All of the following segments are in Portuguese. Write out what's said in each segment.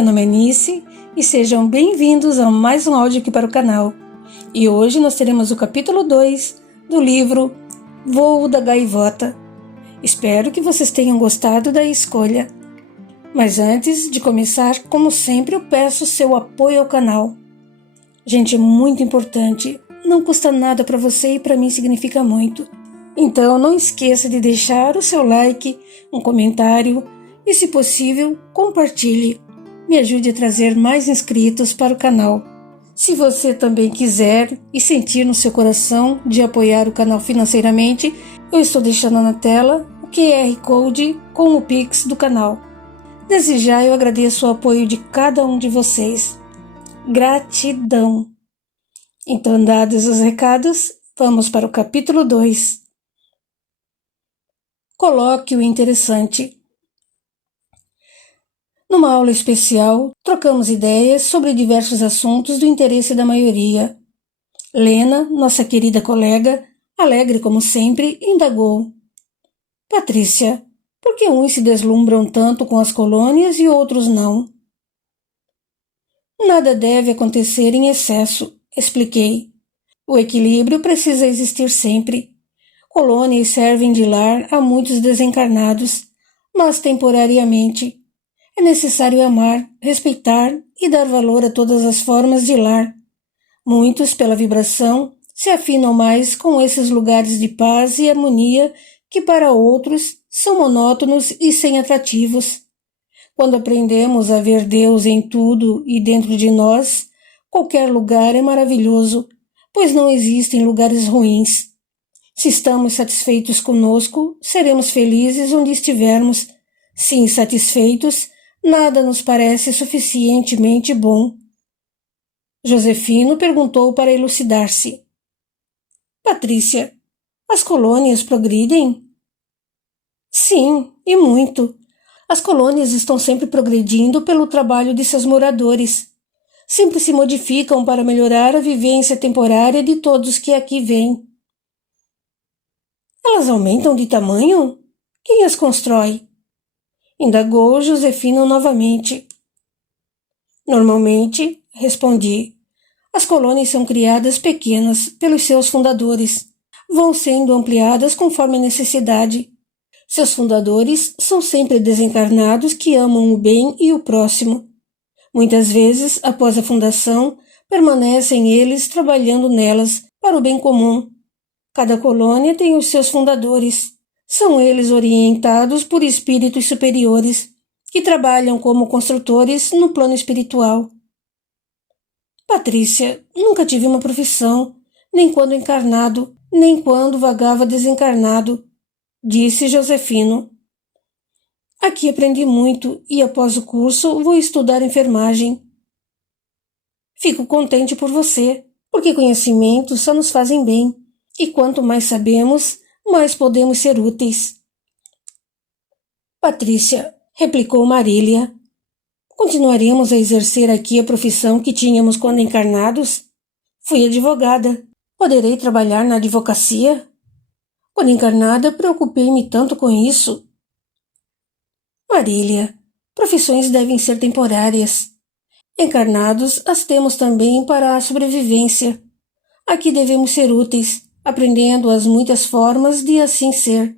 meu nome é Nice e sejam bem-vindos a mais um áudio aqui para o canal. E hoje nós teremos o capítulo 2 do livro Voo da Gaivota. Espero que vocês tenham gostado da escolha. Mas antes de começar, como sempre, eu peço seu apoio ao canal. Gente, é muito importante, não custa nada para você e para mim significa muito. Então não esqueça de deixar o seu like, um comentário e, se possível, compartilhe. Me ajude a trazer mais inscritos para o canal. Se você também quiser e sentir no seu coração de apoiar o canal financeiramente, eu estou deixando na tela o QR Code com o Pix do canal. Desde já eu agradeço o apoio de cada um de vocês. Gratidão! Então, dados os recados, vamos para o capítulo 2. Colóquio interessante. Numa aula especial, trocamos ideias sobre diversos assuntos do interesse da maioria. Lena, nossa querida colega, alegre como sempre, indagou: Patrícia, por que uns se deslumbram tanto com as colônias e outros não? Nada deve acontecer em excesso, expliquei. O equilíbrio precisa existir sempre. Colônias servem de lar a muitos desencarnados, mas temporariamente. É necessário amar, respeitar e dar valor a todas as formas de lar. Muitos, pela vibração, se afinam mais com esses lugares de paz e harmonia que para outros são monótonos e sem atrativos. Quando aprendemos a ver Deus em tudo e dentro de nós, qualquer lugar é maravilhoso, pois não existem lugares ruins. Se estamos satisfeitos conosco, seremos felizes onde estivermos. Se insatisfeitos, nada nos parece suficientemente bom. Josefino perguntou para elucidar-se. Patrícia, as colônias progridem? Sim, e muito. As colônias estão sempre progredindo pelo trabalho de seus moradores. Sempre se modificam para melhorar a vivência temporária de todos que aqui vêm. Elas aumentam de tamanho? Quem as constrói? Indagou Josefino novamente. Normalmente, respondi, as colônias são criadas pequenas pelos seus fundadores. Vão sendo ampliadas conforme a necessidade. Seus fundadores são sempre desencarnados que amam o bem e o próximo. Muitas vezes, após a fundação, permanecem eles trabalhando nelas para o bem comum. Cada colônia tem os seus fundadores. São eles orientados por espíritos superiores, que trabalham como construtores no plano espiritual. Patrícia, nunca tive uma profissão, nem quando encarnado, nem quando vagava desencarnado, disse Josefino. Aqui aprendi muito e após o curso vou estudar enfermagem. Fico contente por você, porque conhecimentos só nos fazem bem, e quanto mais sabemos, mais podemos ser úteis. Patrícia, replicou Marília, continuaremos a exercer aqui a profissão que tínhamos quando encarnados? Fui advogada. Poderei trabalhar na advocacia? Quando encarnada, preocupei-me tanto com isso. Marília, profissões devem ser temporárias. Encarnados as temos também para a sobrevivência. Aqui devemos ser úteis, aprendendo as muitas formas de assim ser.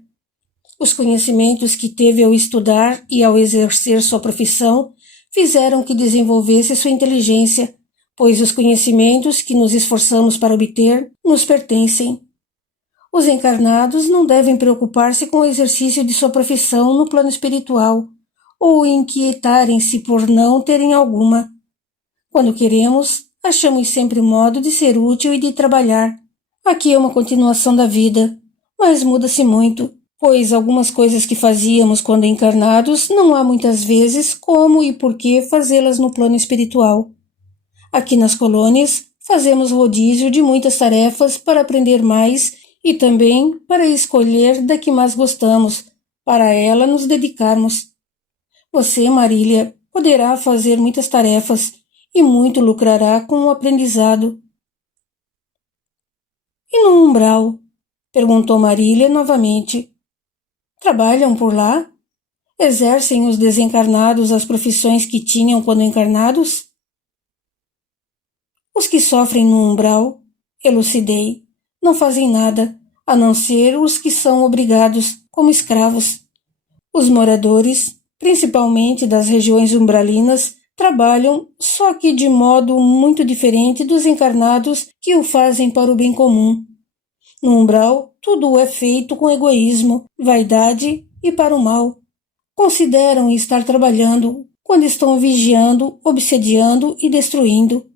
Os conhecimentos que teve ao estudar e ao exercer sua profissão fizeram que desenvolvesse sua inteligência, pois os conhecimentos que nos esforçamos para obter nos pertencem. Os encarnados não devem preocupar-se com o exercício de sua profissão no plano espiritual, ou inquietarem-se por não terem alguma. Quando queremos, achamos sempre modo de ser útil e de trabalhar. Aqui é uma continuação da vida, mas muda-se muito, pois algumas coisas que fazíamos quando encarnados não há muitas vezes como e por que fazê-las no plano espiritual. Aqui nas colônias, fazemos rodízio de muitas tarefas para aprender mais e também para escolher da que mais gostamos, para ela nos dedicarmos. Você, Marília, poderá fazer muitas tarefas e muito lucrará com o aprendizado. E no umbral? Perguntou Marília novamente. Trabalham por lá? Exercem os desencarnados as profissões que tinham quando encarnados? Os que sofrem no umbral, elucidei, não fazem nada, a não ser os que são obrigados, como escravos. Os moradores, principalmente das regiões umbralinas, trabalham, só que de modo muito diferente dos encarnados que o fazem para o bem comum. No umbral, tudo é feito com egoísmo, vaidade e para o mal. Consideram estar trabalhando quando estão vigiando, obsediando e destruindo.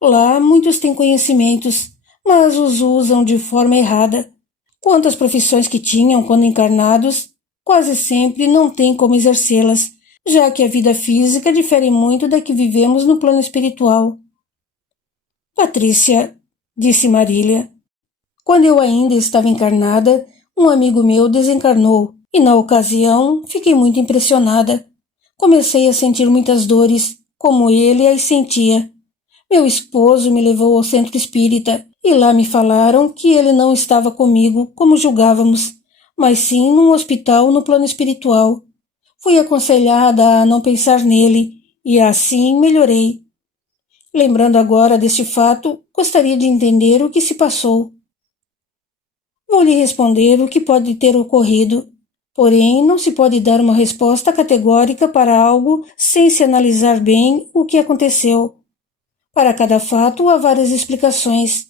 Lá muitos têm conhecimentos, mas os usam de forma errada. Quanto às profissões que tinham quando encarnados, quase sempre não têm como exercê-las, já que a vida física difere muito da que vivemos no plano espiritual. Patrícia, disse Marília, quando eu ainda estava encarnada, um amigo meu desencarnou e, na ocasião, fiquei muito impressionada. Comecei a sentir muitas dores, como ele as sentia. Meu esposo me levou ao centro espírita e lá me falaram que ele não estava comigo, como julgávamos, mas sim num hospital no plano espiritual. Fui aconselhada a não pensar nele e assim melhorei. Lembrando agora deste fato, gostaria de entender o que se passou. Vou lhe responder o que pode ter ocorrido, porém não se pode dar uma resposta categórica para algo sem se analisar bem o que aconteceu. Para cada fato há várias explicações.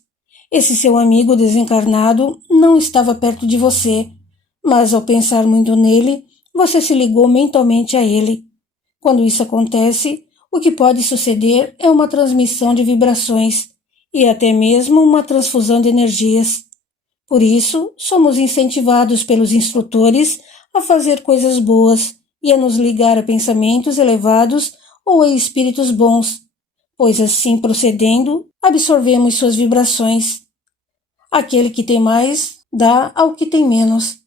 Esse seu amigo desencarnado não estava perto de você, mas ao pensar muito nele, você se ligou mentalmente a ele. Quando isso acontece, o que pode suceder é uma transmissão de vibrações e até mesmo uma transfusão de energias. Por isso, somos incentivados pelos instrutores a fazer coisas boas e a nos ligar a pensamentos elevados ou a espíritos bons, pois assim procedendo, absorvemos suas vibrações. Aquele que tem mais, dá ao que tem menos.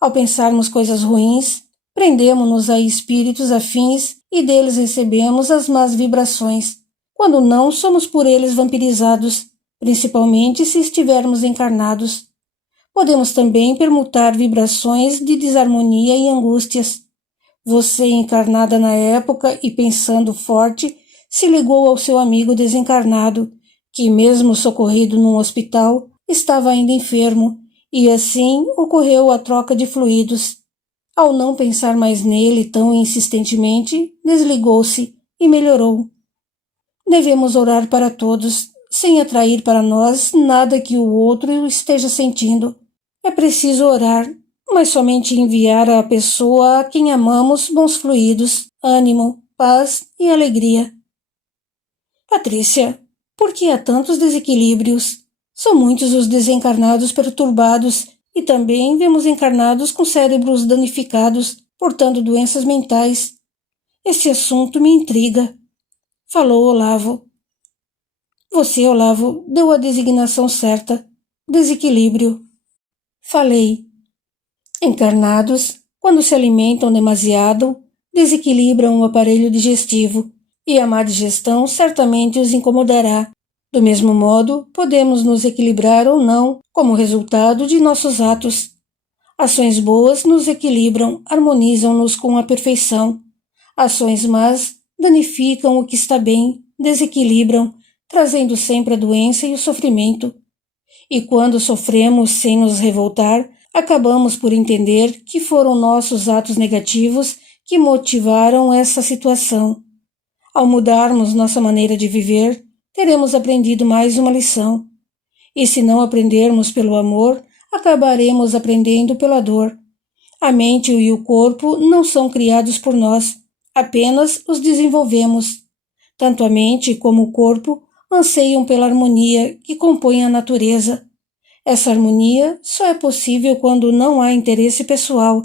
Ao pensarmos coisas ruins, prendemo-nos a espíritos afins e deles recebemos as más vibrações. Quando não, somos por eles vampirizados, principalmente se estivermos encarnados. Podemos também permutar vibrações de desarmonia e angústias. Você, encarnada na época e pensando forte, se ligou ao seu amigo desencarnado, que, mesmo socorrido num hospital, estava ainda enfermo, e assim ocorreu a troca de fluidos. Ao não pensar mais nele tão insistentemente, desligou-se e melhorou. Devemos orar para todos, sem atrair para nós nada que o outro esteja sentindo. É preciso orar, mas somente enviar à pessoa a quem amamos bons fluidos, ânimo, paz e alegria. Patrícia, por que há tantos desequilíbrios? São muitos os desencarnados perturbados e também vemos encarnados com cérebros danificados, portando doenças mentais. Esse assunto me intriga. Falou Olavo. Você, Olavo, deu a designação certa. Desequilíbrio. Falei. Encarnados, quando se alimentam demasiado, desequilibram o aparelho digestivo e a má digestão certamente os incomodará. Do mesmo modo, podemos nos equilibrar ou não como resultado de nossos atos. Ações boas nos equilibram, harmonizam-nos com a perfeição. Ações más danificam o que está bem, desequilibram, trazendo sempre a doença e o sofrimento. E quando sofremos sem nos revoltar, acabamos por entender que foram nossos atos negativos que motivaram essa situação. Ao mudarmos nossa maneira de viver, teremos aprendido mais uma lição. E se não aprendermos pelo amor, acabaremos aprendendo pela dor. A mente e o corpo não são criados por nós, apenas os desenvolvemos. Tanto a mente como o corpo anseiam pela harmonia que compõe a natureza. Essa harmonia só é possível quando não há interesse pessoal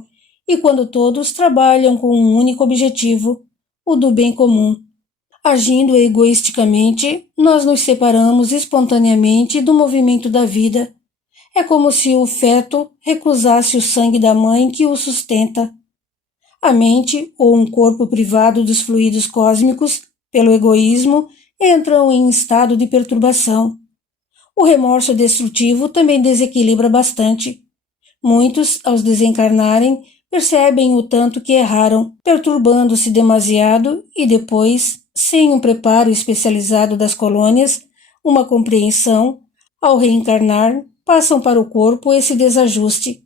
e quando todos trabalham com um único objetivo, o do bem comum. Agindo egoisticamente, nós nos separamos espontaneamente do movimento da vida. É como se o feto recusasse o sangue da mãe que o sustenta. A mente, ou um corpo privado dos fluidos cósmicos, pelo egoísmo, entram em estado de perturbação. O remorso destrutivo também desequilibra bastante. Muitos, ao desencarnarem, percebem o tanto que erraram, perturbando-se demasiado e depois, sem um preparo especializado das colônias, uma compreensão, ao reencarnar, passam para o corpo esse desajuste.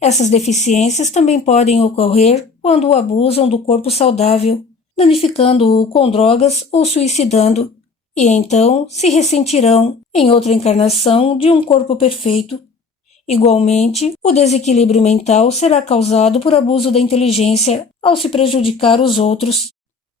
Essas deficiências também podem ocorrer quando abusam do corpo saudável, danificando-o com drogas ou suicidando, e então se ressentirão, em outra encarnação, de um corpo perfeito. Igualmente, o desequilíbrio mental será causado por abuso da inteligência ao se prejudicar os outros.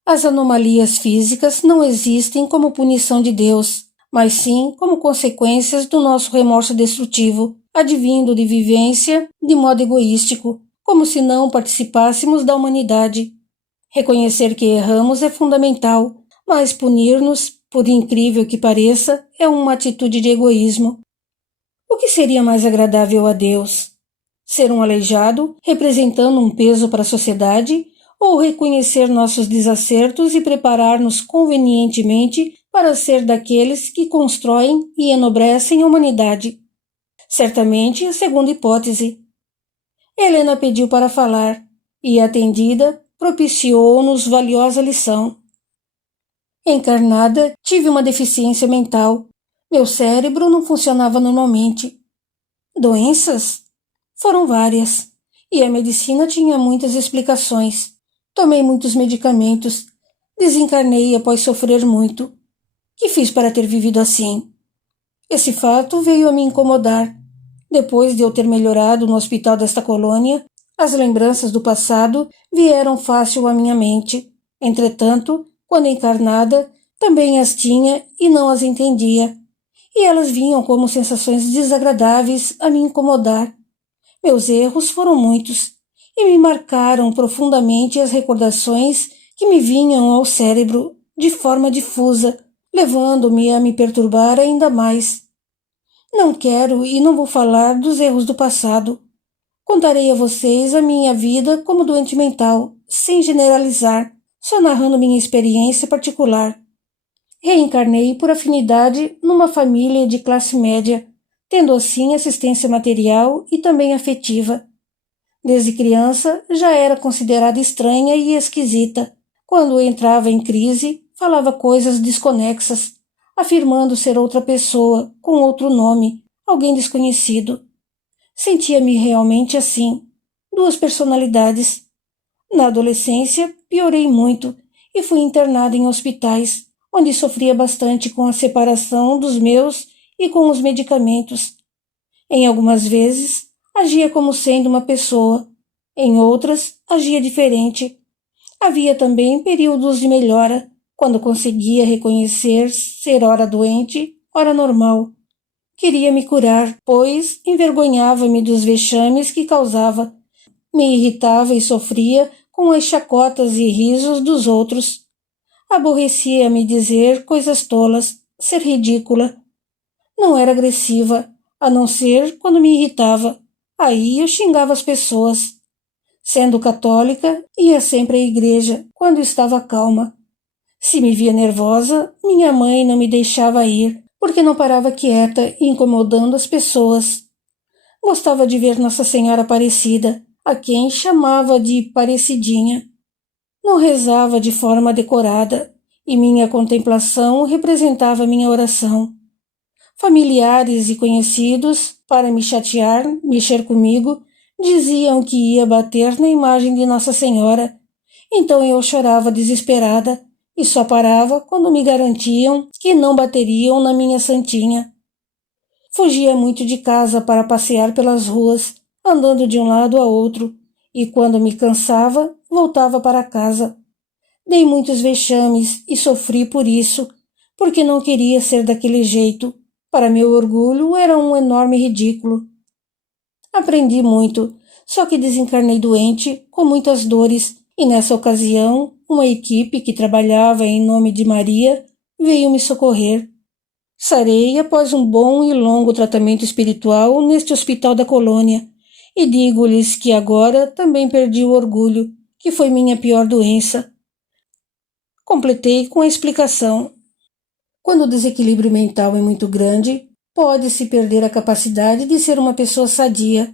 As anomalias físicas não existem como punição de Deus, mas sim como consequências do nosso remorso destrutivo, advindo de vivência de modo egoístico, como se não participássemos da humanidade. Reconhecer que erramos é fundamental, mas punir-nos, por incrível que pareça, é uma atitude de egoísmo. O que seria mais agradável a Deus? Ser um aleijado, representando um peso para a sociedade, ou reconhecer nossos desacertos e preparar-nos convenientemente para ser daqueles que constroem e enobrecem a humanidade? Certamente a segunda hipótese. Helena pediu para falar, e, atendida, propiciou-nos valiosa lição. Encarnada, tive uma deficiência mental. Meu cérebro não funcionava normalmente. Doenças? Foram várias, e a medicina tinha muitas explicações. Tomei muitos medicamentos. Desencarnei após sofrer muito. Que fiz para ter vivido assim? Esse fato veio a me incomodar. Depois de eu ter melhorado no hospital desta colônia, as lembranças do passado vieram fácil à minha mente. Entretanto, quando encarnada, também as tinha e não as entendia. E elas vinham como sensações desagradáveis a me incomodar. Meus erros foram muitos e me marcaram profundamente as recordações que me vinham ao cérebro de forma difusa, levando-me a me perturbar ainda mais. Não quero e não vou falar dos erros do passado. Contarei a vocês a minha vida como doente mental, sem generalizar, só narrando minha experiência particular. Reencarnei por afinidade numa família de classe média, tendo assim assistência material e também afetiva. Desde criança já era considerada estranha e esquisita. Quando entrava em crise, falava coisas desconexas, afirmando ser outra pessoa, com outro nome, alguém desconhecido. Sentia-me realmente assim, duas personalidades. Na adolescência, piorei muito e fui internada em hospitais, onde sofria bastante com a separação dos meus e com os medicamentos. Em algumas vezes, agia como sendo uma pessoa, em outras, agia diferente. Havia também períodos de melhora, quando conseguia reconhecer ser ora doente, ora normal. Queria me curar, pois envergonhava-me dos vexames que causava. Me irritava e sofria com as chacotas e risos dos outros. Aborrecia-me dizer coisas tolas, ser ridícula. Não era agressiva, a não ser quando me irritava. Aí eu xingava as pessoas. Sendo católica, ia sempre à igreja, quando estava calma. Se me via nervosa, minha mãe não me deixava ir, porque não parava quieta, incomodando as pessoas. Gostava de ver Nossa Senhora Aparecida, a quem chamava de Parecidinha. Não rezava de forma decorada, e minha contemplação representava minha oração. Familiares e conhecidos, para me chatear, mexer comigo, diziam que ia bater na imagem de Nossa Senhora. Então eu chorava desesperada e só parava quando me garantiam que não bateriam na minha santinha. Fugia muito de casa para passear pelas ruas, andando de um lado a outro, e quando me cansava, voltava para casa. Dei muitos vexames e sofri por isso, porque não queria ser daquele jeito. Para meu orgulho, era um enorme ridículo. Aprendi muito, só que desencarnei doente, com muitas dores, e nessa ocasião, uma equipe que trabalhava em nome de Maria veio me socorrer. Sarei após um bom e longo tratamento espiritual neste hospital da colônia, e digo-lhes que agora também perdi o orgulho, que foi minha pior doença. Completei com a explicação. Quando o desequilíbrio mental é muito grande, pode-se perder a capacidade de ser uma pessoa sadia.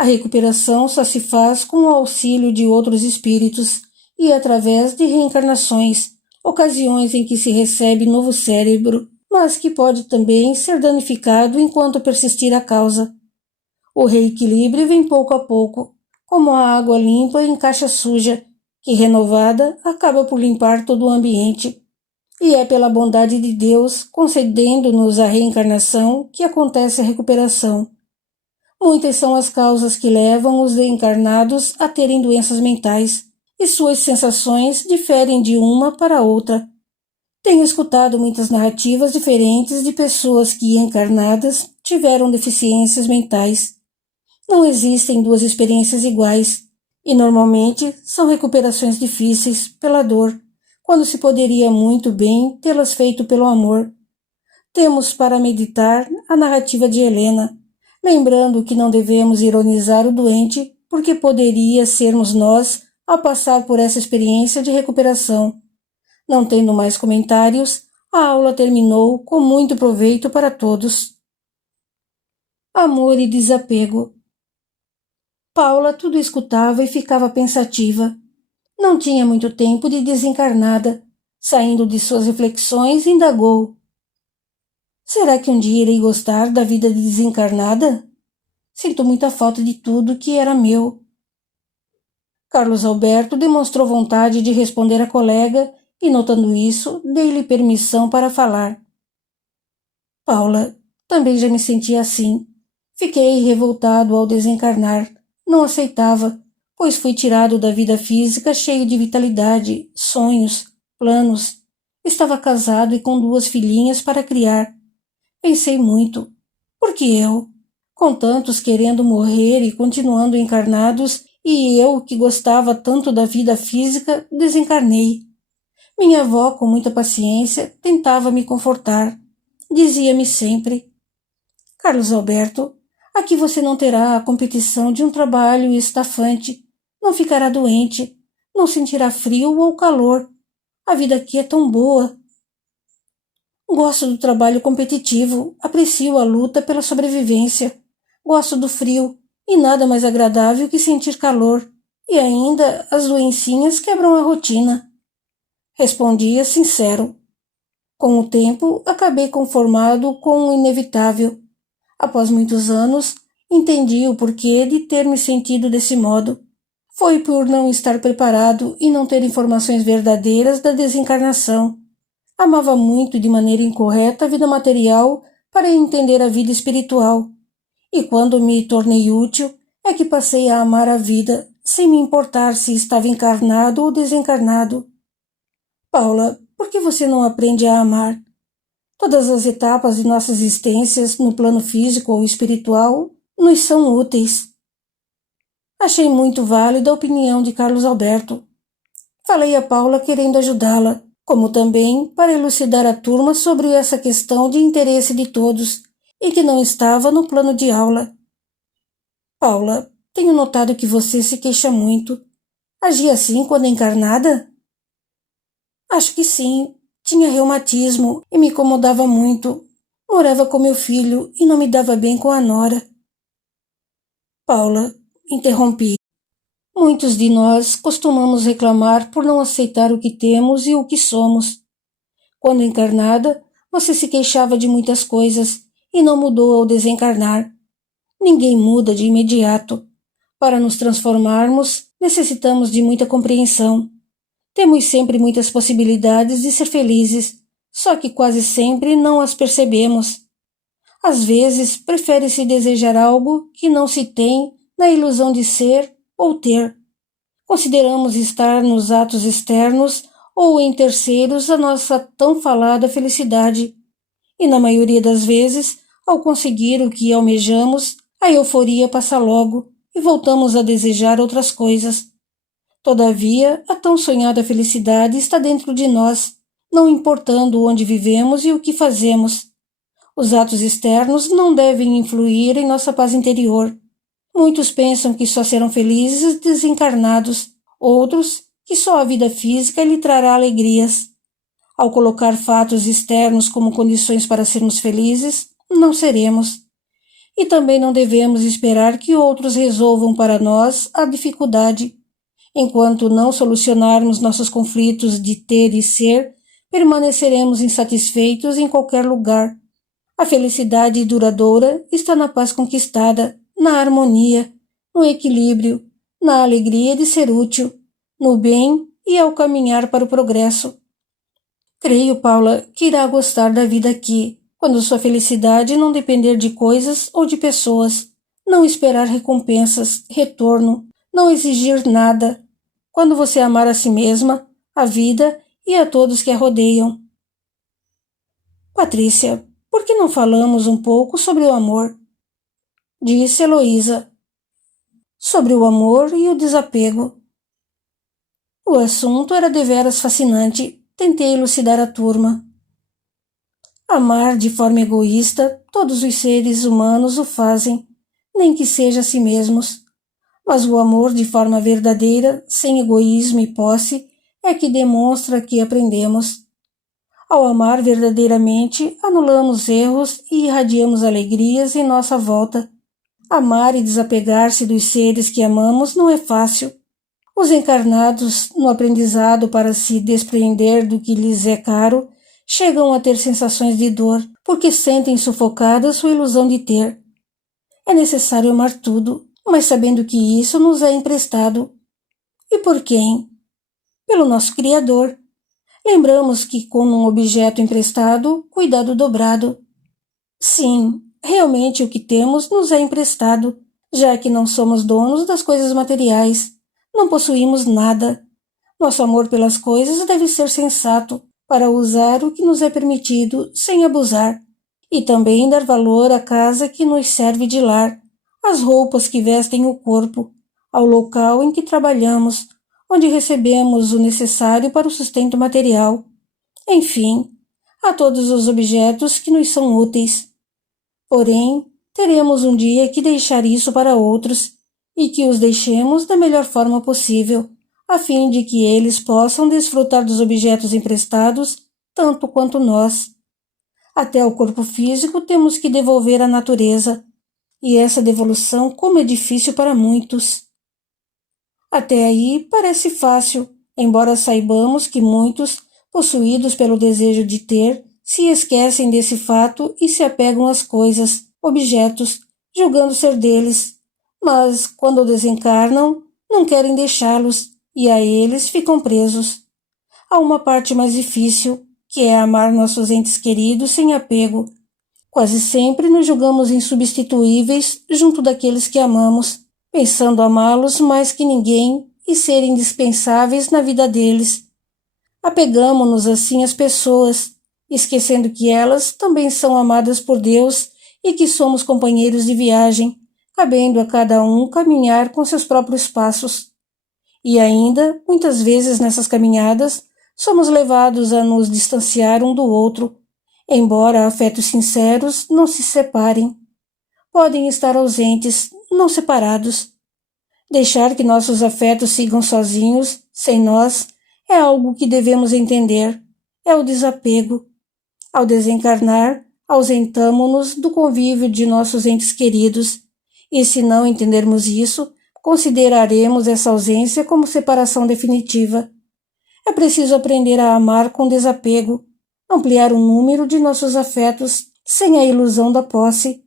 A recuperação só se faz com o auxílio de outros espíritos e através de reencarnações, ocasiões em que se recebe novo cérebro, mas que pode também ser danificado enquanto persistir a causa. O reequilíbrio vem pouco a pouco, como a água limpa em caixa suja, que renovada acaba por limpar todo o ambiente. E é pela bondade de Deus, concedendo-nos a reencarnação, que acontece a recuperação. Muitas são as causas que levam os reencarnados a terem doenças mentais, e suas sensações diferem de uma para outra. Tenho escutado muitas narrativas diferentes de pessoas que, encarnadas, tiveram deficiências mentais. Não existem duas experiências iguais, e normalmente são recuperações difíceis pela dor, quando se poderia muito bem tê-las feito pelo amor. Temos para meditar a narrativa de Helena, lembrando que não devemos ironizar o doente, porque poderia sermos nós a passar por essa experiência de recuperação. Não tendo mais comentários, a aula terminou com muito proveito para todos. Amor e desapego. Paula tudo escutava e ficava pensativa. Não tinha muito tempo de desencarnada. Saindo de suas reflexões, indagou. Será que um dia irei gostar da vida de desencarnada? Sinto muita falta de tudo que era meu. Carlos Alberto demonstrou vontade de responder à colega e, notando isso, dei-lhe permissão para falar. Paula, também já me sentia assim. Fiquei revoltado ao desencarnar. Não aceitava, pois fui tirado da vida física cheio de vitalidade, sonhos, planos. Estava casado e com 2 filhinhas para criar. Pensei muito. Por que eu? Com tantos querendo morrer e continuando encarnados, e eu, que gostava tanto da vida física, desencarnei. Minha avó, com muita paciência, tentava me confortar. Dizia-me sempre: Carlos Alberto, aqui você não terá a competição de um trabalho estafante, não ficará doente, não sentirá frio ou calor. A vida aqui é tão boa. Gosto do trabalho competitivo, aprecio a luta pela sobrevivência. Gosto do frio, e nada mais agradável que sentir calor. E ainda as doencinhas quebram a rotina. Respondia sincero. Com o tempo, acabei conformado com o inevitável. Após muitos anos, entendi o porquê de ter me sentido desse modo. Foi por não estar preparado e não ter informações verdadeiras da desencarnação. Amava muito de maneira incorreta a vida material para entender a vida espiritual. E quando me tornei útil, é que passei a amar a vida, sem me importar se estava encarnado ou desencarnado. Paula, por que você não aprende a amar? Todas as etapas de nossas existências, no plano físico ou espiritual, nos são úteis. Achei muito válida a opinião de Carlos Alberto. Falei a Paula querendo ajudá-la, como também para elucidar a turma sobre essa questão de interesse de todos e que não estava no plano de aula. Paula, tenho notado que você se queixa muito. Agia assim quando encarnada? Acho que sim. Tinha reumatismo e me incomodava muito. Morava com meu filho e não me dava bem com a nora. Paula, interrompi. Muitos de nós costumamos reclamar por não aceitar o que temos e o que somos. Quando encarnada, você se queixava de muitas coisas e não mudou ao desencarnar. Ninguém muda de imediato. Para nos transformarmos, necessitamos de muita compreensão. Temos sempre muitas possibilidades de ser felizes, só que quase sempre não as percebemos. Às vezes, prefere-se desejar algo que não se tem na ilusão de ser ou ter. Consideramos estar nos atos externos ou em terceiros a nossa tão falada felicidade. E na maioria das vezes, ao conseguir o que almejamos, a euforia passa logo e voltamos a desejar outras coisas. Todavia, a tão sonhada felicidade está dentro de nós, não importando onde vivemos e o que fazemos. Os atos externos não devem influir em nossa paz interior. Muitos pensam que só serão felizes desencarnados, outros que só a vida física lhe trará alegrias. Ao colocar fatos externos como condições para sermos felizes, não seremos. e também não devemos esperar que outros resolvam para nós a dificuldade. Enquanto não solucionarmos nossos conflitos de ter e ser, permaneceremos insatisfeitos em qualquer lugar. A felicidade duradoura está na paz conquistada, na harmonia, no equilíbrio, na alegria de ser útil, no bem e ao caminhar para o progresso. Creio, Paula, que irá gostar da vida aqui, quando sua felicidade não depender de coisas ou de pessoas, não esperar recompensas, retorno, não exigir nada, quando você amar a si mesma, a vida e a todos que a rodeiam. Patrícia, por que não falamos um pouco sobre o amor? Disse Heloísa. Sobre o amor e o desapego. O assunto era deveras fascinante. Tentei elucidar a turma. Amar de forma egoísta, todos os seres humanos o fazem, nem que seja a si mesmos. Mas o amor de forma verdadeira, sem egoísmo e posse, é que demonstra que aprendemos. Ao amar verdadeiramente, anulamos erros e irradiamos alegrias em nossa volta. Amar e desapegar-se dos seres que amamos não é fácil. Os encarnados, no aprendizado para se desprender do que lhes é caro, chegam a ter sensações de dor, porque sentem sufocada sua ilusão de ter. É necessário amar tudo, mas sabendo que isso nos é emprestado. E por quem? Pelo nosso Criador. Lembramos que com um objeto emprestado, cuidado dobrado. Sim, realmente o que temos nos é emprestado, já que não somos donos das coisas materiais. Não possuímos nada. Nosso amor pelas coisas deve ser sensato, para usar o que nos é permitido sem abusar, e também dar valor à casa que nos serve de lar, às roupas que vestem o corpo, ao local em que trabalhamos, onde recebemos o necessário para o sustento material. Enfim, a todos os objetos que nos são úteis. Porém, teremos um dia que deixar isso para outros, e que os deixemos da melhor forma possível, a fim de que eles possam desfrutar dos objetos emprestados tanto quanto nós. Até o corpo físico temos que devolver à natureza, e essa devolução como é difícil para muitos. Até aí parece fácil, embora saibamos que muitos, possuídos pelo desejo de ter, se esquecem desse fato e se apegam às coisas, objetos, julgando ser deles. Mas, quando desencarnam, não querem deixá-los, e a eles ficam presos. Há uma parte mais difícil, que é amar nossos entes queridos sem apego. Quase sempre nos julgamos insubstituíveis junto daqueles que amamos, pensando amá-los mais que ninguém e ser indispensáveis na vida deles. Apegamo-nos assim às pessoas, esquecendo que elas também são amadas por Deus e que somos companheiros de viagem, cabendo a cada um caminhar com seus próprios passos. E ainda, muitas vezes nessas caminhadas, somos levados a nos distanciar um do outro, embora afetos sinceros não se separem. Podem estar ausentes, não separados. Deixar que nossos afetos sigam sozinhos, sem nós, é algo que devemos entender. É o desapego. Ao desencarnar, ausentamo-nos do convívio de nossos entes queridos, e se não entendermos isso, consideraremos essa ausência como separação definitiva. É preciso aprender a amar com desapego, ampliar o número de nossos afetos sem a ilusão da posse.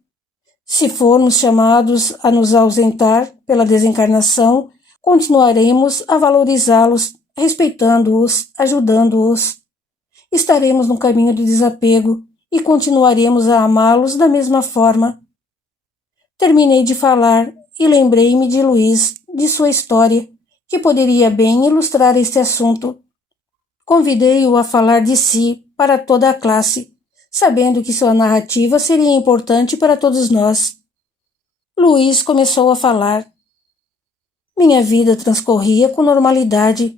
Se formos chamados a nos ausentar pela desencarnação, continuaremos a valorizá-los, respeitando-os, ajudando-os. Estaremos no caminho do desapego e continuaremos a amá-los da mesma forma. Terminei de falar e lembrei-me de Luiz, de sua história, que poderia bem ilustrar este assunto. Convidei-o a falar de si para toda a classe, sabendo que sua narrativa seria importante para todos nós. Luiz começou a falar. Minha vida transcorria com normalidade.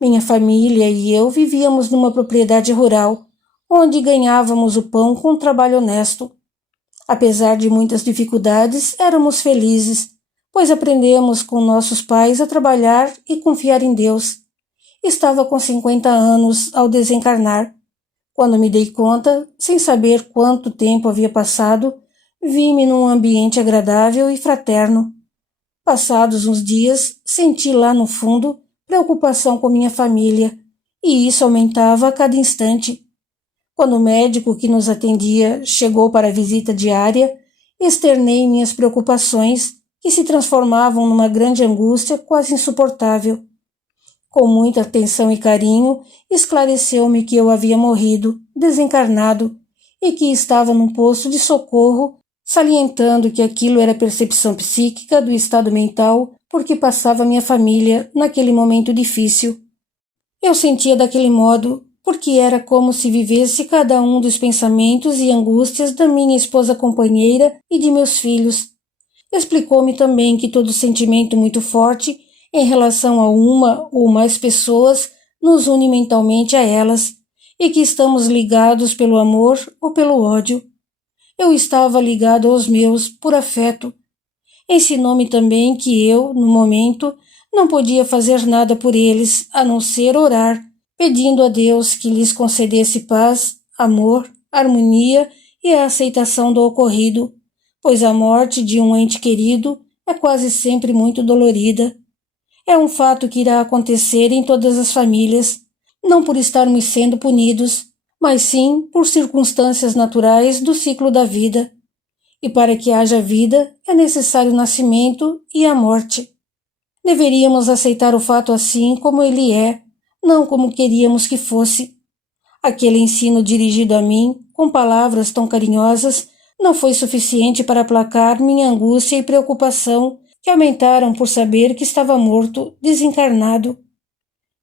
Minha família e eu vivíamos numa propriedade rural, onde ganhávamos o pão com um trabalho honesto. Apesar de muitas dificuldades, éramos felizes, pois aprendemos com nossos pais a trabalhar e confiar em Deus. Estava com 50 anos ao desencarnar. Quando me dei conta, sem saber quanto tempo havia passado, Vi-me num ambiente agradável e fraterno. Passados uns dias, senti lá no fundo preocupação com minha família, e isso aumentava a cada instante. Quando o médico que nos atendia chegou para a visita diária, externei minhas preocupações, que se transformavam numa grande angústia quase insuportável. Com muita atenção e carinho, esclareceu-me que eu havia morrido, desencarnado, e que estava num posto de socorro, salientando que aquilo era percepção psíquica do estado mental por que passava minha família naquele momento difícil. Eu sentia daquele modo, porque era como se vivesse cada um dos pensamentos e angústias da minha esposa companheira e de meus filhos. Explicou-me também que todo sentimento muito forte em relação a uma ou mais pessoas nos une mentalmente a elas, e que estamos ligados pelo amor ou pelo ódio. Eu estava ligado aos meus por afeto. Ensinou-me também que eu, no momento, não podia fazer nada por eles a não ser orar, pedindo a Deus que lhes concedesse paz, amor, harmonia e a aceitação do ocorrido, pois a morte de um ente querido é quase sempre muito dolorida. É um fato que irá acontecer em todas as famílias, não por estarmos sendo punidos, mas sim por circunstâncias naturais do ciclo da vida. E para que haja vida é necessário o nascimento e a morte. Deveríamos aceitar o fato assim como ele é, não como queríamos que fosse. Aquele ensino dirigido a mim, com palavras tão carinhosas, não foi suficiente para aplacar minha angústia e preocupação, que aumentaram por saber que estava morto, desencarnado.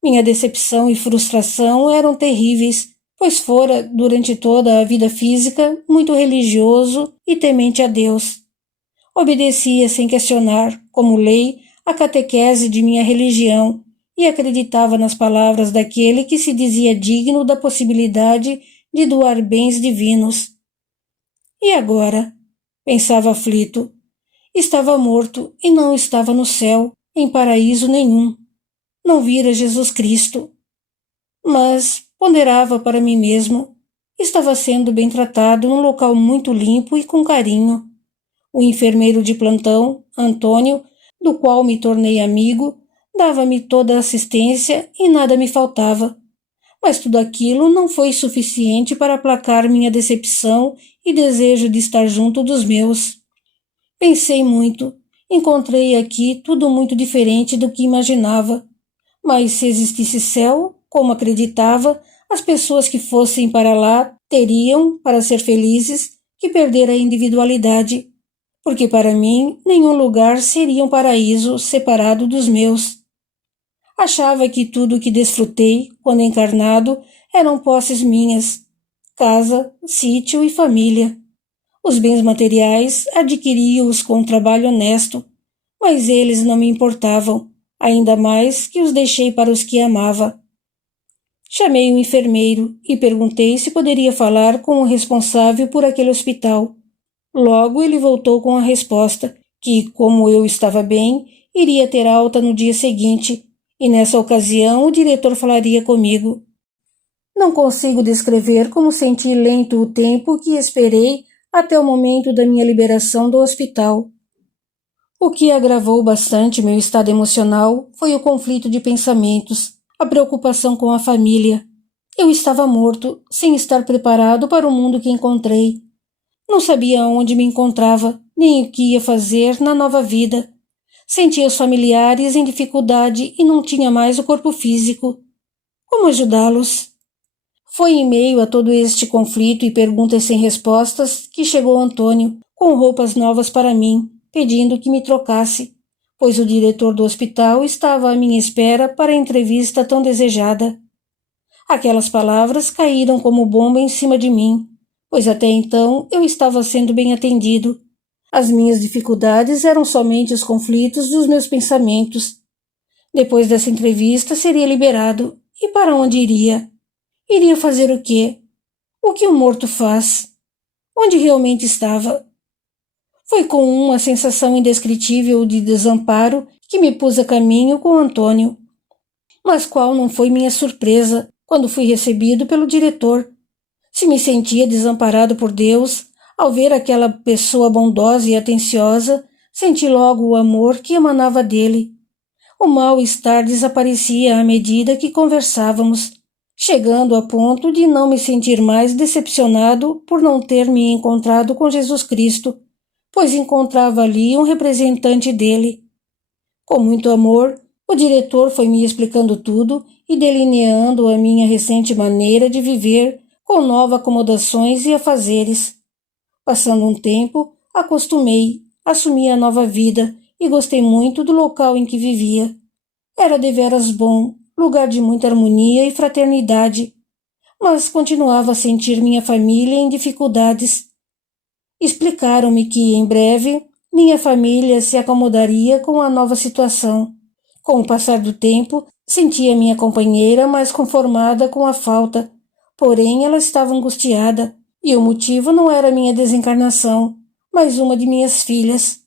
Minha decepção e frustração eram terríveis, pois fora, durante toda a vida física, muito religioso e temente a Deus. Obedecia sem questionar, como lei, a catequese de minha religião e acreditava nas palavras daquele que se dizia digno da possibilidade de doar bens divinos. E agora? Pensava aflito. Estava morto e não estava no céu, em paraíso nenhum. Não vira Jesus Cristo. Mas, ponderava para mim mesmo, estava sendo bem tratado num local muito limpo e com carinho. O enfermeiro de plantão, Antônio, do qual me tornei amigo, dava-me toda a assistência e nada me faltava. Mas tudo aquilo não foi suficiente para aplacar minha decepção e desejo de estar junto dos meus. Pensei muito, encontrei aqui tudo muito diferente do que imaginava. Mas se existisse céu, como acreditava, as pessoas que fossem para lá teriam, para ser felizes, que perder a individualidade, porque para mim nenhum lugar seria um paraíso separado dos meus. Achava que tudo o que desfrutei, quando encarnado, eram posses minhas, casa, sítio e família. Os bens materiais adquiri-os com um trabalho honesto, mas eles não me importavam, ainda mais que os deixei para os que amava. Chamei o enfermeiro e perguntei se poderia falar com o responsável por aquele hospital. Logo ele voltou com a resposta, que, como eu estava bem, iria ter alta no dia seguinte, e nessa ocasião o diretor falaria comigo. Não consigo descrever como senti lento o tempo que esperei até o momento da minha liberação do hospital. O que agravou bastante meu estado emocional foi o conflito de pensamentos, a preocupação com a família. Eu estava morto, sem estar preparado para o mundo que encontrei. Não sabia onde me encontrava, nem o que ia fazer na nova vida. Sentia os familiares em dificuldade e não tinha mais o corpo físico. Como ajudá-los? Foi em meio a todo este conflito e perguntas sem respostas que chegou Antônio, com roupas novas para mim, pedindo que me trocasse, pois o diretor do hospital estava à minha espera para a entrevista tão desejada. Aquelas palavras caíram como bomba em cima de mim, pois até então eu estava sendo bem atendido. As minhas dificuldades eram somente os conflitos dos meus pensamentos. Depois dessa entrevista seria liberado, e para onde iria? Iria fazer o quê? O que um morto faz? Onde realmente estava? Foi com uma sensação indescritível de desamparo que me pus a caminho com Antônio. Mas qual não foi minha surpresa quando fui recebido pelo diretor? Se me sentia desamparado por Deus, Ao ver aquela pessoa bondosa e atenciosa, senti logo o amor que emanava dele. O mal-estar desaparecia à medida que conversávamos, chegando a ponto de não me sentir mais decepcionado por não ter me encontrado com Jesus Cristo, pois encontrava ali um representante dele. Com muito amor, o diretor foi me explicando tudo e delineando a minha recente maneira de viver com novas acomodações e afazeres. Passando um tempo, acostumei, assumi a nova vida e gostei muito do local em que vivia. Era deveras bom, lugar de muita harmonia e fraternidade, mas continuava a sentir minha família em dificuldades. Explicaram-me que, em breve, minha família se acomodaria com a nova situação. Com o passar do tempo, sentia minha companheira mais conformada com a falta, porém ela estava angustiada, e o motivo não era minha desencarnação, mas uma de minhas filhas.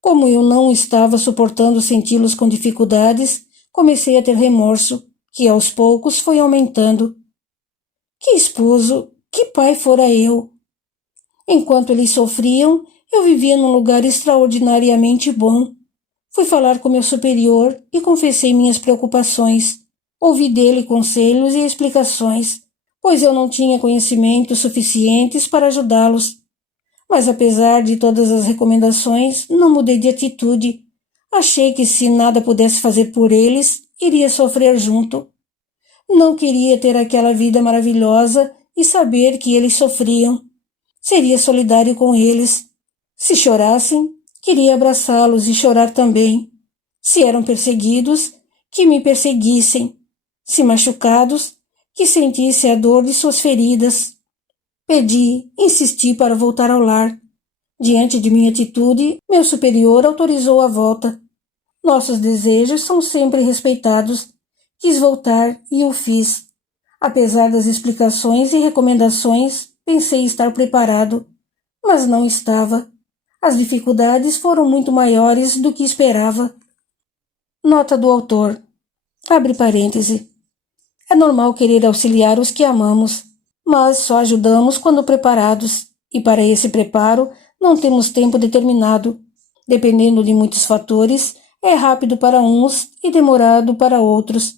Como eu não estava suportando senti-los com dificuldades, comecei a ter remorso, que aos poucos foi aumentando. Que esposo, que pai fora eu! Enquanto eles sofriam, eu vivia num lugar extraordinariamente bom. Fui falar com meu superior e confessei minhas preocupações. Ouvi dele conselhos e explicações, pois eu não tinha conhecimentos suficientes para ajudá-los. Mas apesar de todas as recomendações, não mudei de atitude. Achei que se nada pudesse fazer por eles, iria sofrer junto. Não queria ter aquela vida maravilhosa e saber que eles sofriam. Seria solidário com eles. Se chorassem, queria abraçá-los e chorar também. Se eram perseguidos, que me perseguissem. Se machucados, que sentisse a dor de suas feridas. Pedi, insisti para voltar ao lar. Diante de minha atitude, meu superior autorizou a volta. Nossos desejos são sempre respeitados. Quis voltar e o fiz. Apesar das explicações e recomendações, pensei estar preparado, mas não estava. As dificuldades foram muito maiores do que esperava. Nota do autor. Abre parêntese. É normal querer auxiliar os que amamos, mas só ajudamos quando preparados, e para esse preparo não temos tempo determinado. Dependendo de muitos fatores, é rápido para uns e demorado para outros.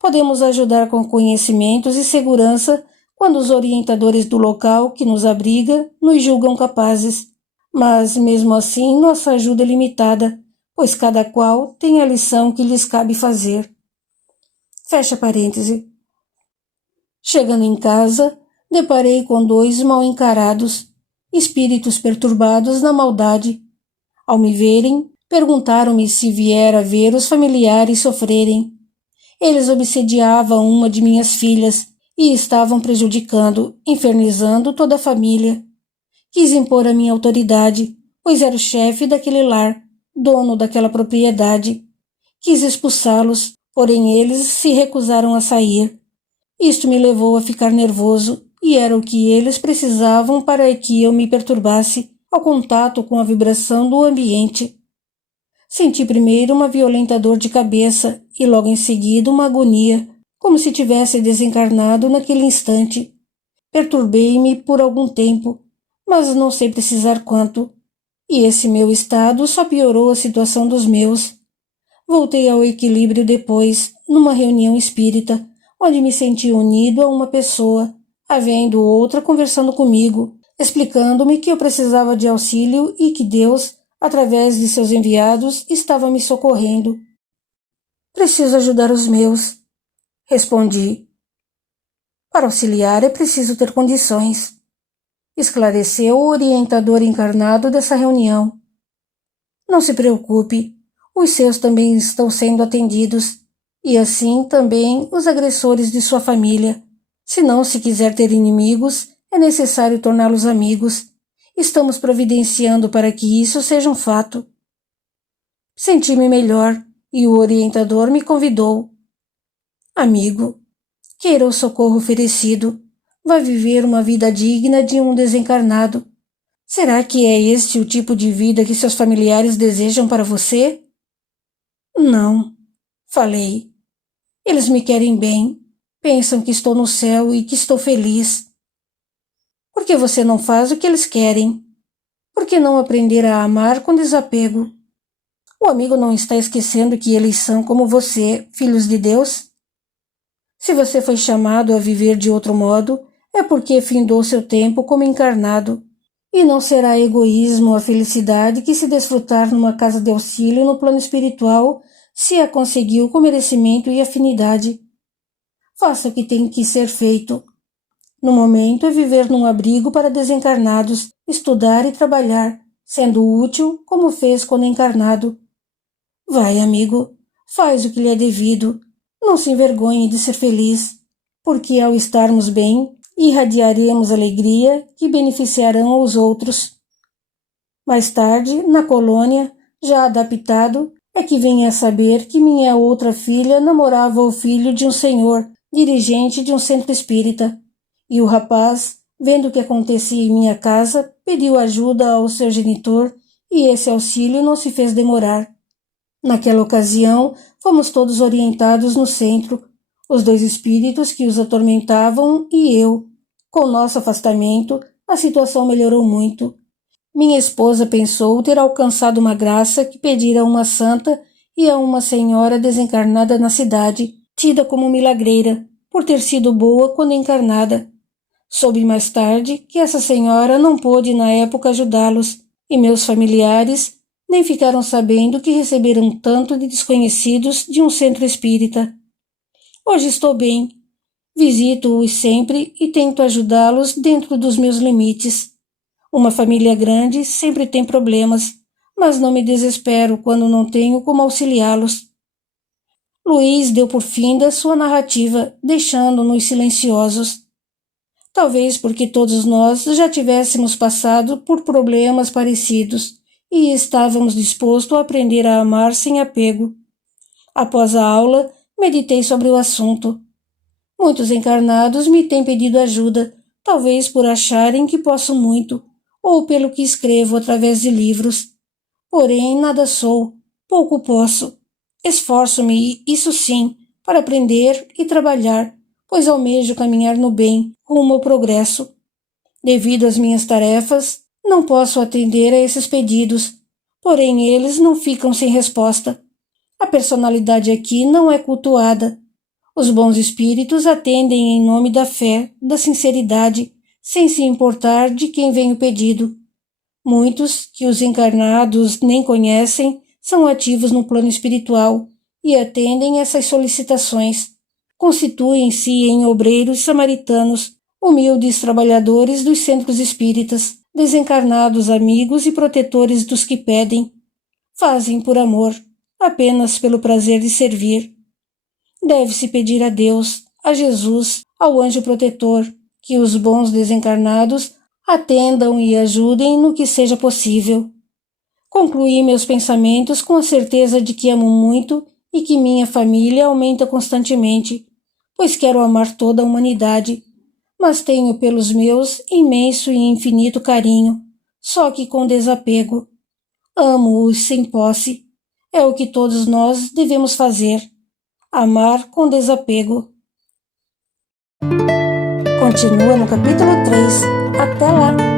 Podemos ajudar com conhecimentos e segurança quando os orientadores do local que nos abriga nos julgam capazes. Mas, mesmo assim, nossa ajuda é limitada, pois cada qual tem a lição que lhes cabe fazer. Fecha parêntese. Chegando em casa, deparei com dois mal encarados, espíritos perturbados na maldade. Ao me verem, perguntaram-me se viera ver os familiares sofrerem. Eles obsediavam uma de minhas filhas e estavam prejudicando, infernizando toda a família. Quis impor a minha autoridade, pois era o chefe daquele lar, dono daquela propriedade. Quis expulsá-los, porém eles se recusaram a sair. Isto me levou a ficar nervoso, e era o que eles precisavam para que eu me perturbasse ao contato com a vibração do ambiente. Senti primeiro uma violenta dor de cabeça e logo em seguida uma agonia, como se tivesse desencarnado naquele instante. Perturbei-me por algum tempo, mas não sei precisar quanto, e esse meu estado só piorou a situação dos meus. Voltei ao equilíbrio depois, numa reunião espírita, onde me senti unido a uma pessoa, havendo outra conversando comigo, explicando-me que eu precisava de auxílio e que Deus, através de seus enviados, estava me socorrendo. Preciso ajudar os meus, respondi. Para auxiliar é preciso ter condições, esclareceu o orientador encarnado dessa reunião. Não se preocupe, os seus também estão sendo atendidos, e assim também os agressores de sua família. Se não se quiser ter inimigos, é necessário torná-los amigos. Estamos providenciando para que isso seja um fato. Senti-me melhor e o orientador me convidou. Amigo, queira o socorro oferecido. Vá viver uma vida digna de um desencarnado. Será que é este o tipo de vida que seus familiares desejam para você? Não, falei. Eles me querem bem. Pensam que estou no céu e que estou feliz. Por que você não faz o que eles querem? Por que não aprender a amar com desapego? O amigo não está esquecendo que eles são como você, filhos de Deus? Se você foi chamado a viver de outro modo, é porque findou seu tempo como encarnado, e não será egoísmo a felicidade que se desfrutar numa casa de auxílio no plano espiritual se a conseguiu com merecimento e afinidade. Faça o que tem que ser feito. No momento é viver num abrigo para desencarnados, estudar e trabalhar, sendo útil como fez quando encarnado. Vai, amigo, faz o que lhe é devido. Não se envergonhe de ser feliz, porque ao estarmos bem, irradiaremos alegria que beneficiarão os outros. Mais tarde, na colônia, já adaptado, é que vim a saber que minha outra filha namorava o filho de um senhor, dirigente de um centro espírita, e o rapaz, vendo o que acontecia em minha casa, pediu ajuda ao seu genitor e esse auxílio não se fez demorar. Naquela ocasião, fomos todos orientados no centro, os dois espíritos que os atormentavam e eu. Com nosso afastamento, a situação melhorou muito. Minha esposa pensou ter alcançado uma graça que pedira a uma santa e a uma senhora desencarnada na cidade, tida como milagreira, por ter sido boa quando encarnada. Soube mais tarde que essa senhora não pôde na época ajudá-los, e meus familiares nem ficaram sabendo que receberam tanto de desconhecidos de um centro espírita. Hoje estou bem, visito-os sempre e tento ajudá-los dentro dos meus limites. Uma família grande sempre tem problemas, mas não me desespero quando não tenho como auxiliá-los. Luiz deu por fim da sua narrativa, deixando-nos silenciosos. Talvez porque todos nós já tivéssemos passado por problemas parecidos e estávamos dispostos a aprender a amar sem apego. Após a aula, meditei sobre o assunto. Muitos encarnados me têm pedido ajuda, talvez por acharem que posso muito, ou pelo que escrevo através de livros. Porém, nada sou, pouco posso. Esforço-me, isso sim, para aprender e trabalhar, pois almejo caminhar no bem, rumo ao progresso. Devido às minhas tarefas, não posso atender a esses pedidos, porém eles não ficam sem resposta. A personalidade aqui não é cultuada. Os bons espíritos atendem em nome da fé, da sinceridade, sem se importar de quem vem o pedido. Muitos, que os encarnados nem conhecem, são ativos no plano espiritual e atendem essas solicitações. Constituem-se em obreiros samaritanos, humildes trabalhadores dos centros espíritas, desencarnados amigos e protetores dos que pedem. Fazem por amor, apenas pelo prazer de servir. Deve-se pedir a Deus, a Jesus, ao anjo protetor, que os bons desencarnados atendam e ajudem no que seja possível. Concluí meus pensamentos com a certeza de que amo muito e que minha família aumenta constantemente, pois quero amar toda a humanidade, mas tenho pelos meus imenso e infinito carinho, só que com desapego. Amo-os sem posse. É o que todos nós devemos fazer. Amar com desapego. Continua no capítulo 3. Até lá!